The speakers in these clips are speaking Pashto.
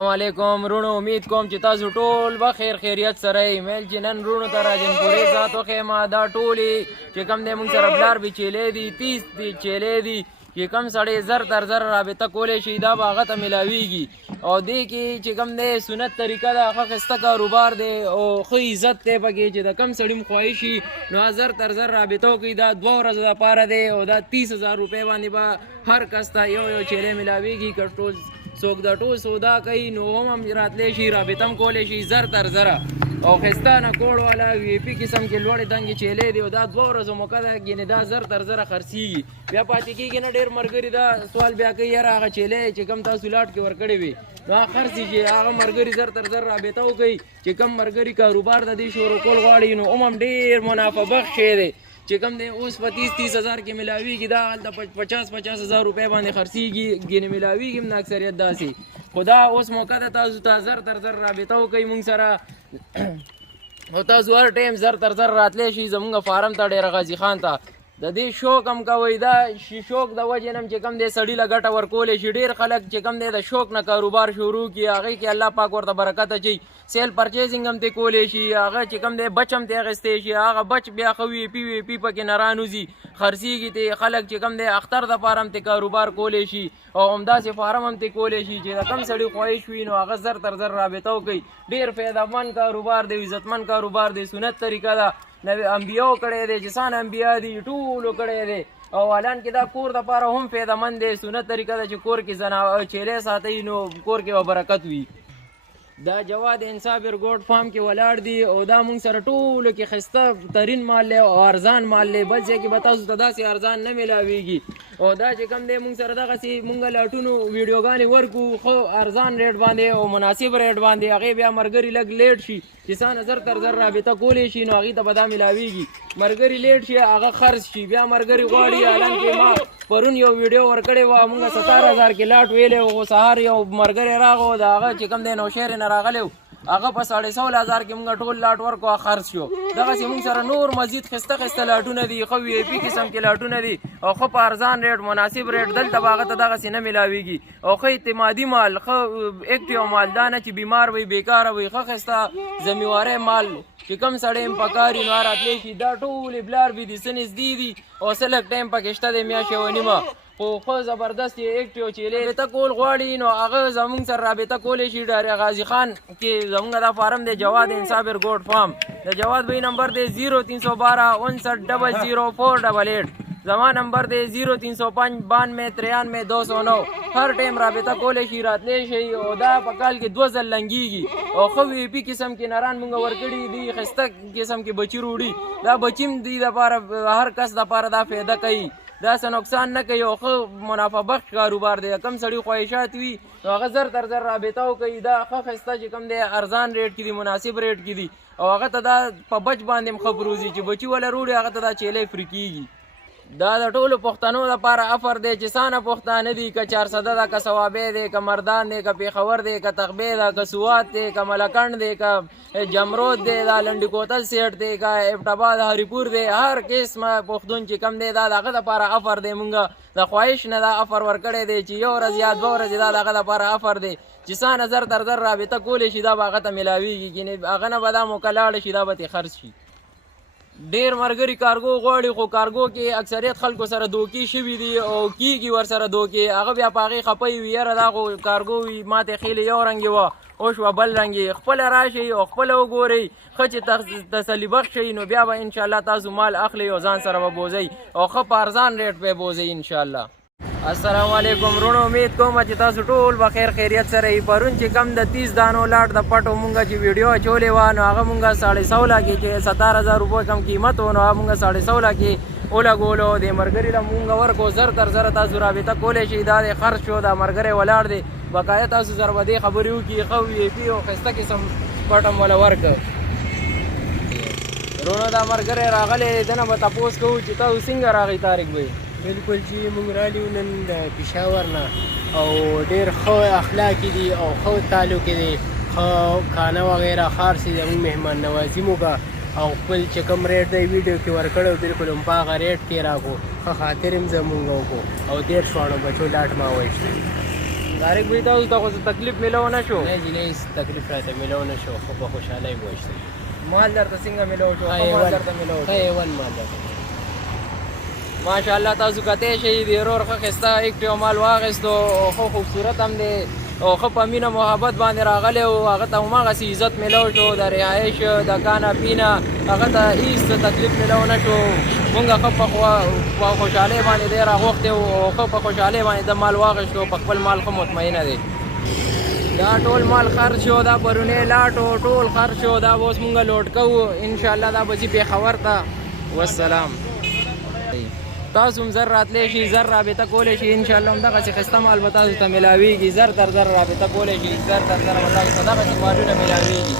السلام علیکم رونو، امید کوم چې تاسو ټول به خیر خیریت سره یې. میل چې نن رونو ته راجنپورې ذات وښیمه دا ټولې چې کوم دی موږ سره بلار بې چیلې دي 30 دي چیلې دي چې کوم سړی زر تر زر رابطه کولی شي دا به هغه ته میلاویږي. او دې کې چې کوم دی سنت طریقه ده، ښه ښایسته کاروبار دی او ښه عزت دی پکې چې د کوم سړي م خواهش شي نو زر تر زر رابطه وکړي. دا 2 ورځو دپاره دی او دا 30,000 روپۍ باندې به هر کس ته یو چیلې میلاویږي. که ټول څوک د ټول سودا کوي نو هم راتلی شي، رابطه هم کولی شي زر تر زره. او ښایسته نکوړ والا وی پي قسم کې لوړې دنګې چیلې دي او دا 2 ورځو موقع ده، یعنې دا زر تر زره خرڅېږي. بیا پاتې کېږي نه ډېر ملګري دا سوال بیا کوي یاره هغه چیلې چې کوم تاسو لاټ کې ورکړې وي نو هغه خرڅي چې هغه ملګري زر تر زر رابطه وکوي. چې کوم ملګري کاروبار د دې شروع کول غواړي نو هم ډېر منافع بخش شی دی چې کوم دی اوس په 30,000 کې میلاویږي، دا هلته 50,000 روپۍ باندې خرڅېږي، ګینې میلاویږي هم نه اکثریت داسې. خو دا اوس موقع ده تاسو ته زر تر زر رابطه وکوئ موږ سره او تاسو هر ټایم زر تر زر راتلی شي زموږ فارم ته ډېره غازي خان ته. د دې شوق هم کوئ، دا شوق د وجې نه چې کوم دی سړي له ګټه ورکولی شي. ډېر خلک چې کوم دی د شوق نه کاروبار شروع کړي، هغې کې الله پاک ورته برکت اچوي. سیل پرچیزنګ هم ترې کولی شي، هغه چې کوم دی بچ هم ترې اخیستی شي، هغه بچ بیا ښه وي پي پکې نه رانوځي، خرڅېږي ترې. خلک چې کوم دی اختر دپاره هم ترې کاروبار کولی شي او همداسې فارم هم ترې کولی شي چې د کوم سړي خواهش وي نو هغه زر تر زر رابطه وکوي. ډېر فایدهمند کاروبار دی، عزتمند کاروبار دی، سنت طریقه ده. انبیاو کړی دی، چې سان انبیا دي ټولو کړی دی. او الان کې دا کور دپاره هم فایدهمند دی، سنت طریقه ده چې کور کې چیلې ساتئ نو کور کې به برکت وي. دا جواد انصابر ګوډ فارم کې ولاړ دي او دا مونږ سره ټولو کې ښایسته ترین مال دی او ارزان مال دی. بل ځای کې به تاسو ته داسې ارزان نه میلاویږي. او دا چې کوم دی مونږ سره دغسې مونږ لاټونو ویډیوګانې ورکو ښه ارزان ریټ باندې او مناسب ریټ باندې. هغې بیا ملګري لږ لیټ شي چې څانه زر تر زر رابطه کولی شي نو هغې ته به دا میلاویږي. ملګري لیټ شي هغه خرڅ شي، بیا ملګري غواړي. حالان کې ما پرون یو ویډیو ورکړې وه، مونږ 17,000 کې لاټ ویلی و. سهار یو ملګری راغو د هغه چې کوم دی نوشهرې نه راغلی و، هغه په 16,000 کې مونږ ټول لاټ ورکو خرڅ شو. دغسې مونږ سره نور مزید ښایسته ښایسته لاټونه دي، ښه وي پي قسم کې لاټونه دي او ښه په ارزان ریټ مناسب ریټ. دلته به هغه ته دغسې نه میلاویږي او ښه اعتمادي مال، ښه ایکټیو مال، دا نه چې بیمار وي بیکاره وي، ښه ښایسته ذمېوارۍ مال چې کوم سړی م پکار وي نو راتلی شي. دا ټولې بلار بي دي، څه نږدې دي او څه لږ ټایم پکې شته دی، میاشت یوه نیمه. خو ښه زبردست یې ایکټیو چیلې رابطه کول غواړي نو هغه زموږ سره رابطه کولی شي. غازي خان کې زموږ دا فارم دی، جواد انصابر ګوډ فارم. د جواد بھائی نمبر دی 0312 59 00 488. زما نمبر دی 0305 92 93 209. هر ټایم رابطه کولی شي، راتلی شي. او دا په کال کې 2 ځل لنګېږي او ښه وي پي قسم کې نران مونږ ورکړي دي، ښایسته قسم کې بچي روړي. دا بچي م دي دپاره هر کس دپاره دا فایده کوي، دا څه نقصان نه کوي او ښه منافع بخش کاروبار دی. کم سړي خواهشات وي نو هغه زر تر زر رابطه وکوي. دا ښه ښایسته چې کوم دی ارزان ریټ کې دي، مناسب ریټ کې دي او هغه ته دا په بچ باندې هم ښه پروزي چې بچي وله روړي هغه ته دا چیلې فري کېږي. دا د ټولو پښتنو دپاره افر دی چې سانه پښتانه دي، که چارسده ده، که ثوابی دی، که مردان دی، که پېښور دی، که تغبی ده، که سوات دی، که ملکنډ دی، که جمرود دی، دا لنډي کوتل سیټ دی، که ابټاباد هریپور دی. هر قسمه پښتون چې کم دی دا د هغه دپاره افر دی. مونږ د خواهش نه دا افر ورکړی دی چې یو ورځ یا 2 ورځې دا د هغه دپاره افر دی چې څانه زر تر زر رابطه کولی شي دا به هغه ته میلاویږي. یعنې هغه نه به دا موقع لاړه شي، دا به ترې خرڅ شي. ډېر ملګري کارګو غواړي خو کارګو کې اکثریت خلکو سره دوکې شوي دي او کېږي ورسره دوکې. هغه بیا په هغې خفه وي، یاره دا خو کارګو وي ماته خېلې یو رنګې وه او شوه بل رنګې. خپله راشئ او خپله وګورئ، ښه چې تسلي بخش شئ نو بیا به انشاءالله تاسو مال اخلئ او ځان سره به بوځئ او ښه په ارزان ریټ به یې بوځئ انشاءالله. السلام علیکم رونو، امید کوم چې تاسو ټول به خیر خیریت سره یې. پرون چې کم د 30 دانو لاټ د پټو مونږ چې ویډیو اچولې وه نو هغه مونږ 16,000 کې چې 17,000 روپۍ کم قیمت و نو هغه مونږ 16,000 کې ولګولو. د ملګري له مونږ ورکو زر تر زره تاسو رابطه کولی شئ. دا د خرڅ شو، دا ملګری ولاړ دی، بقایا تاسو سره به دې خبرې وکړي. ښه وي پي او ښایسته قسم پټ هم وله ورکړه. رونو دا ملګری راغلی، د نه به تپوس کوو چې تاسو څنګه راغئ طارق بھائی؟ بالکل جی مونږ رالیو نن د پېښور نه او ډېر ښه اخلاقي دي او ښه تعلق دی، ښه کھانا وغیرہ خارسي زموږ مهمان نوازي مو کا او خپل چې کوم ریټ دی ویډیو کې ورکړی بالکل هم په هغه ریټ کې راکړو. ښه خاطر هم زموږ وکړو او 13 بچو لاټ ما وایستی. طارق بھائی تاسو ته خو څه تکلیف میلاو نه شو؟ نه جی نه هېڅ تکلیف راته میلاو نه شو، خو په خوشحالۍ مو ویشتل. مال درته څنګه میلاو شو؟ ښه مال درته میلاو شو؟ ښه A1 مال درته. ماشاءالله تاسو کتی شئ د ورور ښه ښایسته ایکټیو مال واخیستو او ښه خوبصورت هم دی او ښه په مینه محبت باندې راغلی و، هغه ته هماغسې عزت میلاو شو، د رهایش د کانا پینا هغه ته هېڅ تکلیف میلاو نه شو. مونږ ښه په خوشحالۍ باندې دی راغوښتی و او ښه په خوشحالۍ باندې د مال واخیستو، په خپل مال ښه مطمئنه دی. دا ټول مال خرڅ شو، دا پرونی لاټ ټول خرڅ شو، دا به اوس مونږ لوډ کوو انشاءالله، دا به ځي پېښور ته. والسلام. تاسو هم زر راتلی شي، زر رابطه کولی شي، انشاءالله همدغسې ښایسته مال به تاسو ته میلاویږي، زر تر زر رابطه کولی شي، زر تر زر به تاسو ته دغسې مالونه میلاویږي.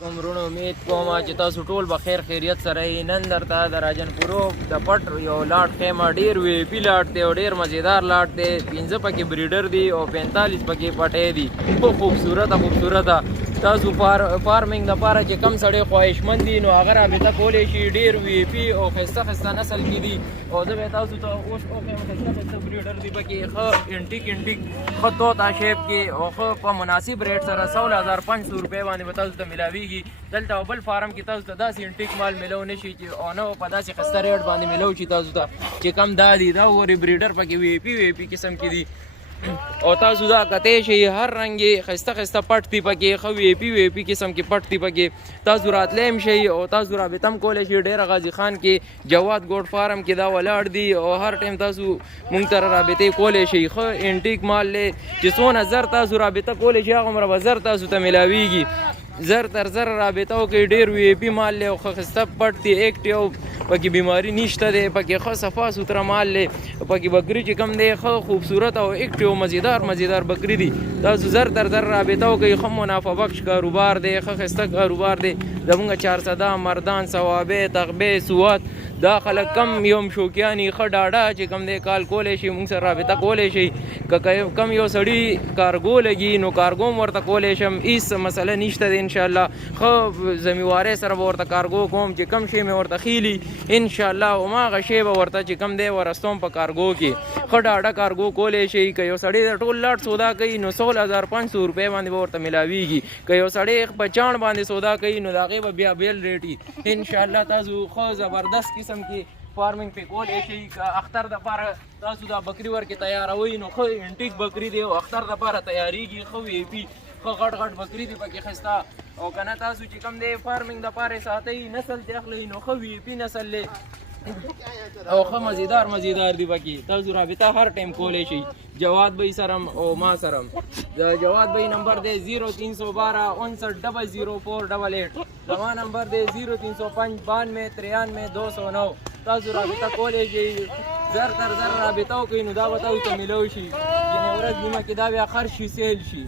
کوم وروڼو امید کوم چې تاسو ټول به خیر خیریت سره یې. نن درته د راجنپورو د پټ یو لاټ خیمه، ډېر وی پي لاټ دی او ډېر مزېدار لاټ دی. 15 پکې بریډر دي او 45 پکې پټی دي. خو خوبصورته تاسو فارمنګ دپاره چې کم سړی خواهشمند دي نو هغه رابطه کولی شي. ډېر وی پي او ښایسته نسل کې دي او زه به تاسو ته اوس وښیم ښایسته بریډر دي پکې ښه انټیک ښه طوطا شیپ کې او ښه په مناسب ریټ سره 16,500 روپۍ باندې به تاسو ته میلاویږي. دلته بل فارم کې تاسو ته داسې انټیک مال میلو نه شي چې او نه په داسې ښایسته ریټ باندې میلو شي تاسو ته چې کم دا دي. دا وګورئ بریډر پکې وی پي قسم کې دي او تاسو دا کتی شئ. هر رنګ یې ښایسته پټ دي پکې، ښه وی پي قسم کې پټ دي پکې. تاسو راتلی هم شئ او تاسو رابطه هم کولی شئ. ډېره غازي خان کې جواد ګوډ فارم کې دا ولاړ دي او هر ټایم تاسو مونږ سره رابطې کولی شئ. ښه انټیک مال دی چې څونه زر تاسو رابطه کولی شئ هغومره به زر تاسو ته میلاویږي. زر تر زر رابطه وکړئ. ډېر وی پي مال دی او ښه ښایسته پټ دی، ایکټیو پکې بیماري نشته دی، پکې ښه صفا سوتره مال دی. پکې بکري چې کوم دی ښه خوبصورت او ایکټیو مزیدار بکري دي. تاسو زر تر زر رابطه وکړئ. ښه منافع بخش کاروبار دی، ښه ښایسته کاروبار دی. زمونږ 400 مردان ثوابې تغبې سوات دا خلک کم یوم شوقیاني ښه ډاډه چې کوم دی کال کولی شي، مونږ سره رابطه کولی شي. که کم یو سړي کارګو لګي نو کارګو هم ورته کولی شم، هېڅ مسله نشته دی انشاءالله. ښه ذمېوارۍ سره به ورته کارګو کوم چې کم شی مې ورته خیلي انشاءالله هماغه شی به ورته چې کم دی ورستوم په کارګو کې. ښه ډاډه کارګو کولی شي. که یو سړی د ټول لاټ سودا کوي نو 16,500 روپۍ باندې به ورته میلاویږي. که یو سړی په چاڼ باندې سودا کوي نو د هغې به بیا بیل ریټ وي. انشاءالله تاسو ښه زبردست قسم کې فارمنګ پې کولی شئ. که اختر دپاره تاسو دا بکري ورکې تیاروئ نو ښه انټیک بکري دی او اختر دپاره تیاریږي. ښه وی پي ښه غټ بکري دي پکې ښایسته. او که نه تاسو چې کوم دی فارمنګ دپاره ساتئ نسل چې اخلئ نو ښه وی پي نسل دی او ښه مزیدار دي پکې. تاسو رابطه هر ټایم کولی شئ. جواد بھائی سره او ما سره. د جواد بھائی نمبر دی 0312 59 00488. زما نمبر دی 0305 92 93 209. تاسو رابطه کولی شئ. زر تر زر رابطه وکړئ نو دا به تاسو ته میلو شي. یعنې ورځ نیمه کې دا بیا خرڅ شي، سیل شي.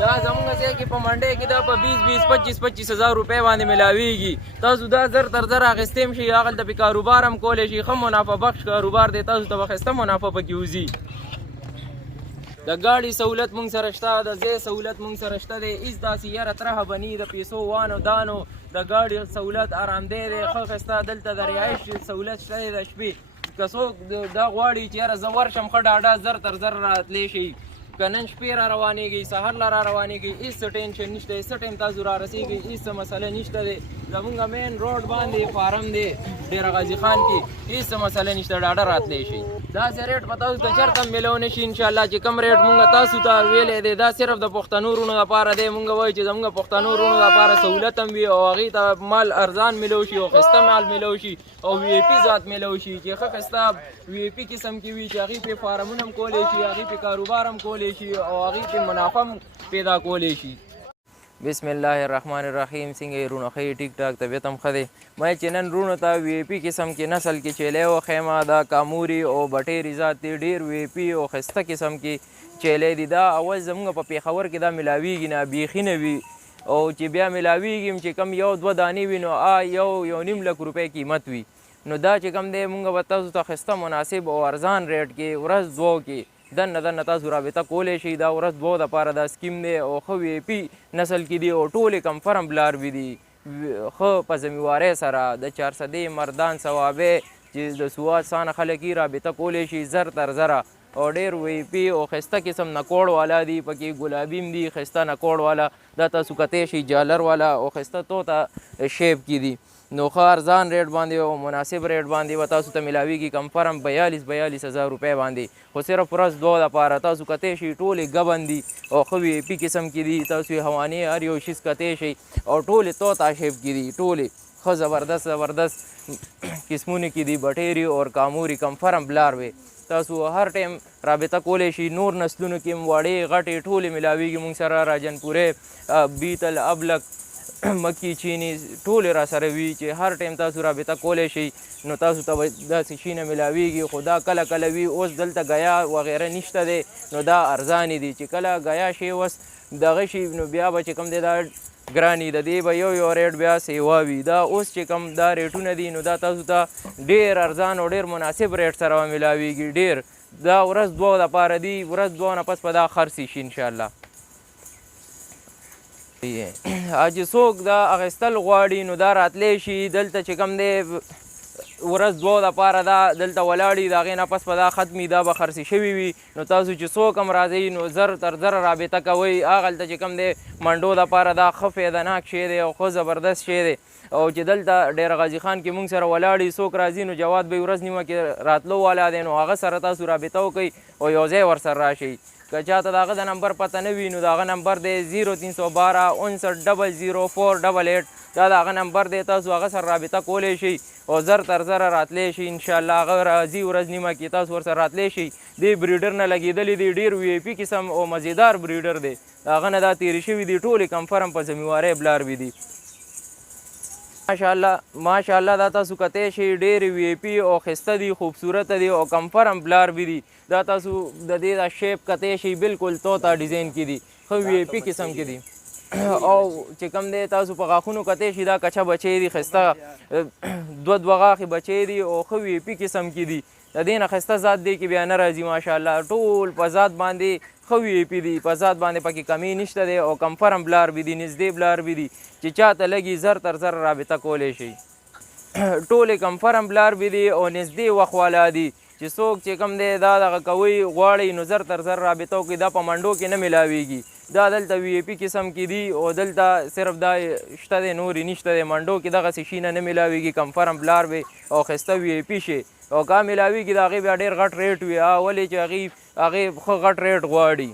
دا زموږ ځای کې په منډۍ کې دا په 20 25 هزار روپۍ باندې میلاویږي. تاسو دا زر تر زر اخیستی هم شئ. هغلته پې کاروبار هم کولی شئ. ښه منافع بخش کاروبار دی. تاسو ته به ښایسته منافع پکې وځي. د ګاډي سهولت مونږ سره شته، د ځای سهولت مونږ سره شته دی. هېڅ داسې یره ترهه به نه د پیسو وانو دانو. د ګاډي سهولت ارامدی دی، ښه ښایسته. دلته د رهایش سهولت شته دی. د شپې که څوک دا غواړي چې یاره زه ورشم ښه ډاډه زر تر زر راتلی شي. که نن شپې را روانېږئ سهار له را روانېږئ هېڅ ټینشن نشته. څه ټایم تاسو را رسېږئ هېڅ مسله نشته دی. زمونږ مین روډ باندې فارم دی ډېره غازي خان کې. هېڅ مسله نشته، ډاډه راتلی شئ. داسې ریټ به تاسو ته چېرته هم میلو نه شي انشاءالله. چې کوم ریټ مونږ تاسو ته ویلی دی دا صرف د پښتنو وروڼو دپاره دی. مونږ وایو چې زمونږ پښتنو وروڼو دپاره سهولت هم وي او هغې ته مال ارزان میلو شي او ښایسته مال میلو شي او وی آی پي ذات میلو شي چې ښه ښایسته وی آی پي قسم کې وي چې هغې پې فارمونه هم کولی شي، هغې پې کاروبار هم کولی شي او هغې پې منافع هم پیدا کولی شي. بسم الله الرحمن الرحیم. څنګه یې رونو ښه یې ټیک ټاک طبیعت هم ښه دی. ما چې نن رونو ته وی آی پي قسم کې نسل کې چیلی وښیمه. دا کاموري او بټېرې ذات دی. ډېر وی آی پي او ښایسته قسم کې چیلی دي. دا اول زموږ په پېښور کې دا میلاویږي نه، بیخي نه وي. او چې بیا میلاویږي چې کم یو دوه دانې وي نو یو نیم لک روپۍ قیمت وي. نو دا چې کم دی مونږ به تاسو ته ښایسته مناسب او ارزان ریټ کې ورځ دوو کې دننه تاسو رابطه کولی شئ. دا ورځ دوو دپاره دا سکیم دی او ښه وی آی پي نسل کې دي او ټولې کنفرم بلاروي دي. ښه په ذمېوارۍ سره د 400 مردان ثوابې چې د سوات سانه خلک یې رابطه کولی شي. زر تر زره او ډېر ویپي او ښایسته قسم نکوړ والا دي، پکې ګلابي هم دي ښایسته نکوړ والا. دا تاسو کتی شئ جالر والا او ښایسته توته شیپ کې دي. نو ښه ارزان ریټ باندې او مناسب ریټ باندې به تاسو ته میلاویږي کنفرم 42,000 روپۍ باندې. خو صرف ورځ دوه دپاره تاسو کتی شئ ټولې ګبن دي او ښه وي پي قسم کې دي. تاسو یې حوانې هر یو شیز کتی شئ او ټولې توتا شیپ کې دي، ټولې ښه زبردست قسمونه کې دي. بټیري او کاموري کنفرم بلار وي. تاسو هر ټایم رابطه کولی شئ. نور نسلونو کې هم وړې غټې ټولې میلاویږي موږ سره. راجنپورې، بیتل، ابلک، مکی، چینی ټولې را سره وي چې هر ټایم تاسو رابطه کولی شئ. نو تاسو ته به داسې شي نه میلاویږي. خو دا کله کله وي. اوس دلته ګیا وغیره نشته دی نو دا ارزانې دي. چې کله ګیا شي اوس دغه شي نو بیا به چې کوم دی دا ګراني. د دې به یو ریټ بیا سیوا وي. دا اوس چې کوم دا ریټونه دي نو دا تاسو ته ډېر ارزان او ډېر مناسب ریټ سره به میلاویږي. ډېر دا ورځ دوه دپاره دي. ورځ دوه نه پس به دا خرڅ شي انشاءالله. چې څوک دا اخیستل غواړي نو دا راتلی شي دلته چې کوم دی ورځ دوه دپاره دا دلته ولاړي. د هغې نه پس به دا ختمي، دا به خرڅې شوي وي. نو تاسو چې څوک هم راځئ نو زر تر زره رابطه کوئ. هغلته چې کوم دی منډو دپاره دا ښه فایدهناک شی دی او ښه زبردست شی دی. او چې دلته ډیر غازي خان کې مونږ سره ولاړي څوک راځي نو جواد به ورځ نیمه کې راتلو والا دی. نو هغه سره تاسو رابطه وکئ او یو ځای ورسره راشئ. که چاته د هغه د نمبر پته نه وي نو د هغه نمبر دی 0312 59 00488. دا د هغه نمبر دی. تاسو هغه سره رابطه کولی شئ او زر تر زره راتلی شي انشاءالله. هغه راځي ورځ نیمه کې تاسو ورسره راتلی شئ. دې بریډر نه لګېدلی دی. ډېر وی آی پي قسم او مزیدار بریډر دی. د هغه نه دا تېرې شوي دي ټولې کنفرم په ذمېوارۍ بلاروي دي. ماشاءالله دا تاسو کتی شئ ډېرې وی آی پي او ښایسته دي، خوبصورته دي او کنفرم بلاروي دي. دا تاسو د دې دا شیپ کتی شئ بالکل توتا ډیزاین کې دي، ښه وی آی پي قسم کې دي. او چې کوم دی تاسو په غاښونو کتی شئ دا کچه بچی دي ښایسته دوه غاښې بچی دي او ښه وی آی پي قسم کې دي. د دې نه ښایسته ذات دی کې بیا نه راځي ماشاءالله. ټول په ذات باندې ښه وی آی پي دي، په ذات باندې پکې کمی نشته دی او کنفرم بلاروي دي، نږدې بلاروي دي. چې چاته لګي زر تر زر رابطه کولی شئ. ټولې کنفرم بلاروي دي او نږدې وخت والا دي. چې څوک چې کوم دی دا دغه کوئ غواړئ نو زر تر زر رابطه وکړئ. دا په منډو کې نه میلاویږي. دا دلته وی آی پي قسم کې دي او دلته صرف دا شته دی، نورې نشته دی. منډو کې دغسې شي نه میلاویږي. کنفرم بلار وي او ښایسته وی آی پي شي او کا میلاویږي د هغې بیا ډېر غټ ریټ وي. ولې چې هغې ښه غټ ریټ غواړي.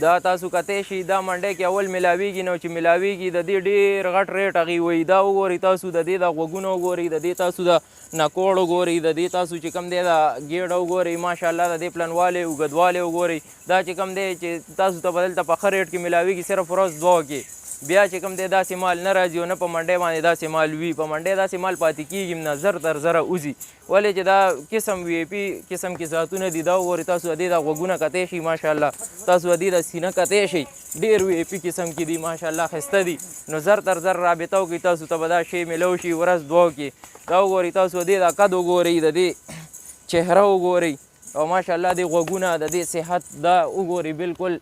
دا تاسو کتی شئ دا منډی کې اول میلاویږي نو چې میلاویږي د دې ډېر غټ ریټ هغې وایي. دا وګورئ تاسو د دې د غوږونه وګورئ، د دې تاسو د نکوړ وګورئ، د دې تاسو چې کوم دی د ګېډه وګورئ ماشاءالله، د دې پلنوالی اوږدوالی وګورئ. دا چې کوم دی چې تاسو ته به دلته په ښه ریټ کې میلاویږي صرف ورځ دوه کې. بیا چې کوم دی داسې مال نه راځي او نه په منډۍ باندې داسې مال وي. په منډۍ داسې مال پاتې کېږي هم نه، زر تر زره وځي. ولې چې دا قسم وی آی پي قسم کې ذاتونه دي. دا وګورئ تاسو د دې د غوږونه کتی شئ ماشاءالله، تاسو د دې د سینه کتی شئ ډېر وی آی پي قسم کې دي ماشاءالله، ښایسته دي. نو زر تر زر رابطه وکړئ تاسو ته به دا شی میلو شي ورځ دوه کې. دا وګورئ تاسو د دې د قد وګورئ، د دې چهره وګورئ او ماشاءالله د غوږونه د دې صحت دا وګورئ بالکل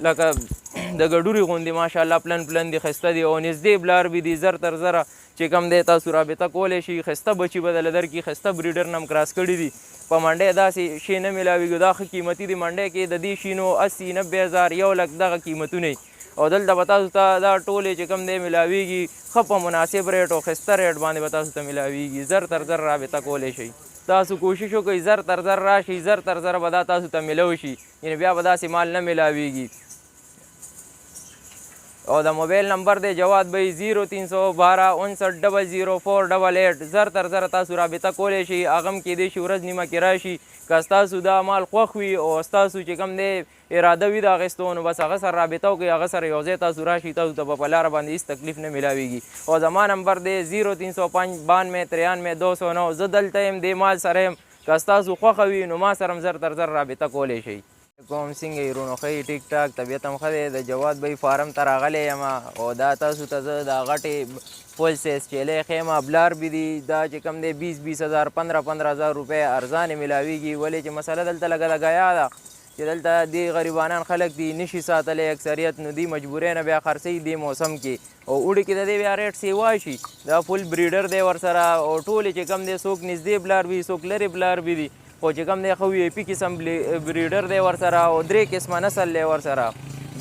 لکه د ګډوري غوندې ماشاءالله پلن پلن دي، ښایسته دي او نږدې بلاروي دي. زر تر زره چې کوم دی تاسو رابطه کولی شئ. ښایسته بچي به دله درکړي، ښایسته بریډر نه هم کراس کړي دي. په منډۍ داسې شی نه میلاویږي. دا ښه قیمتي دي. منډۍ کې د دې شي نو 80-90 هزار 1 لک دغه قیمتونه وي او دلته به تاسو ته دا ټولې چې کوم دی میلاویږي ښه په مناسب ریټ او ښایسته ریټ باندې به تاسو ته میلاویږي. زر تر زر رابطه کولی شئ. تاسو کوشش وکئ زر تر زر راشئ، زر تر زره به دا تاسو ته میلو شي. یعنې بیا به داسې مال نه میلاویږي. او د موبایل نمبر دی جواد بھائی 0312 59 00488. زر تر زره تاسو رابطه کولی شئ. هغه هم کیدای شي ورځ نیمه کې راشي. که ستاسو دا مال خوښ وي او ستاسو چې کوم دی اراده وي د اخیستو نو بس هغه سره رابطه وکړئ، هغه سره یو ځای تاسو راشئ، تاسو ته به په لاره باندې هېڅ تکلیف نه میلاویږي. او زما نمبر دی 0305 92 93 209. زه دلته یم دې مال سره یم. که ستاسو خوښه وي نو ما سره هم زر تر زر رابطه کولی شئ. کوم څنګه یې رونو ښه ټیک ټاک طبیعت هم ښه دی. د جواد بھائی فارم ته راغلی یم او دا تاسو ته زه د غټې فل سایز چیلۍ ښیم. بلار بي دي. دا چې کوم دی 20 هزار 15 هزار روپۍ ارزانې میلاویږي. ولې چې مسله دلته لږه د ګیا ده چې دلته دې غریبانان خلک دي نشي ساتلی اکثریت، نو دوی مجبورۍ نه بیا خرڅوي دې موسم کې. او اوړي کې د دې بیا ریټ سیوا شي. دا فل بریډر دی ورسره، او ټولې چې کم دی څوک نږدې بلاروي څوک لرې بلاروي دي، خو چې کم دی ښه وي پي قسم بریډر دی ورسره، او 3 قسمه نسل دی ورسره.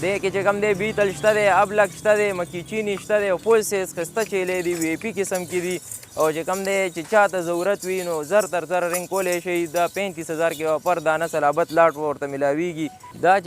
دې کې چې کم دی بیتل شته دی، ابلک شته دی، مکي چیني شته دی، او فل سیز ښایسته چیلې دي، وی پي قسم کې دي. او چې کم دی چې چاته ضرورت وي نو زر تر زر رنګ کولی شي. دا 35,000 کې پر دا نسل ابد لاټ ورته میلاویږي. دا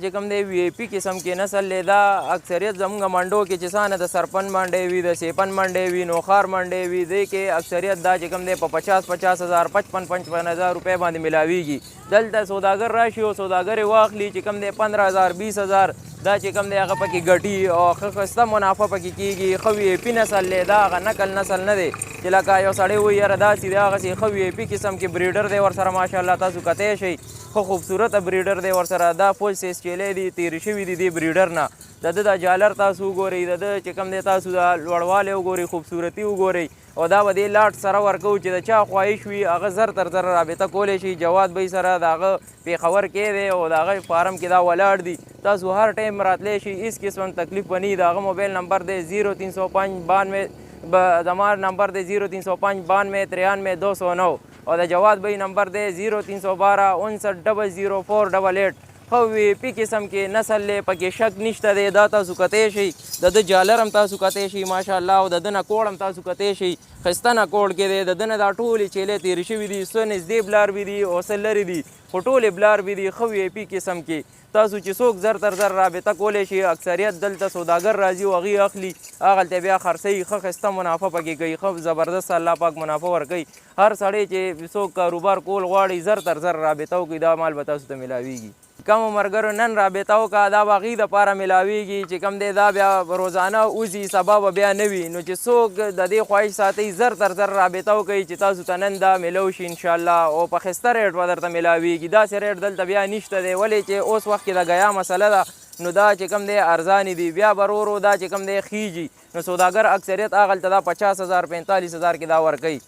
چې کم دی وی پي قسم کې نسل دی، دا اکثریت زمونږ منډو کې چې څانه د سرپن منډې وي، د سیپن منډې وي، نوخار منډې وي، دې کې اکثریت دا چې کم دی په 50,000 55,000 روپۍ باندې میلاویږي. دلته سوداګر راشي او سوداګر یې واخلي چې کم دی 15,000 20,000 دا چې کم دی هغه پکې ګټي او ښه ښایسته منافع پکې کېږي. ښه وی پي نسل دی، دا هغه نقل نسل نه دی چې لکه یو سړی وایي یاره داسې دی هغسې. ښه وی پي قسم کې بریډر دی ورسره ماشاءالله، تاسو کتی شئ ښه خوبصورته بریډر دی ورسره. دا فل سیز چیلې دي، تېرې شوي دي دې بریډر نه. د ده د جالر تاسو وګورئ، د ده چې کوم دی تاسو د لوړوالی وګورئ، خوبصورتي وګورئ. او دا به دې لاټ سره ورکوو چې د چا خواهش وي هغه زر تر زر رابطه کولی شي. جواد بی سره د هغه پېښور کې دی او د هغه فارم کې دا ولاړ دي. تاسو هر ټایم راتلی شي، هېڅ قسم تکلیف به نه وي. د هغه موبایل نمبر دی 0305 زما نمبر دی 0305 92 93 209 او د جواد بی نمبر دی 0312 59 00488. ښه وی پي قسم کې نسل دی، پکې شک نشته دی. دا تاسو کتی شئ، د ده جالر هم تاسو کتی شئ ماشاءالله، او د ده نه کوړ هم تاسو کتی شئ. ښایسته نه کوړ کې دی، د ده نه دا ټولې چیلې تېرې شوي دي. څه نږدې بلاروي دي او څه لرې دي، خو ټولې بلاروي دي. ښه وی پي قسم کې تاسو چې څوک زر تر زر رابطه کولی شي. اکثریت دلته سوداګر راځي او هغوی اخلي، هغلته بیا خرڅوي، ښه ښایسته منافع پکې کوي، ښه زبردست الله پاک منافع ورکوي. هر سړی چې څوک کاروبار کول غواړي زر تر زر رابطه وکړي، دا مال به تاسو ته میلاویږي. کمو ملګرو نن رابطه وکړه، دا به هغوی دپاره میلاویږي چې کوم دی دا بیا روزانه وځي، سبا به بیا نه وي. نو چې څوک د دې خواهش ساتئ زر تر زر رابطه وکړئ چې تاسو ته نن دا میلو شي انشاءالله، او په ښایسته ریټ به درته میلاویږي. داسې ریټ دلته بیا نشته دی، ولې چې اوس وخت کې د ګیا مسله ده، نو دا چې کوم دی ارزانې دي. بیا به ورو دا چې کوم دی خیږي، نو سوداګر اکثریت هغلته دا 50,000 45,000 کې دا ورکوي.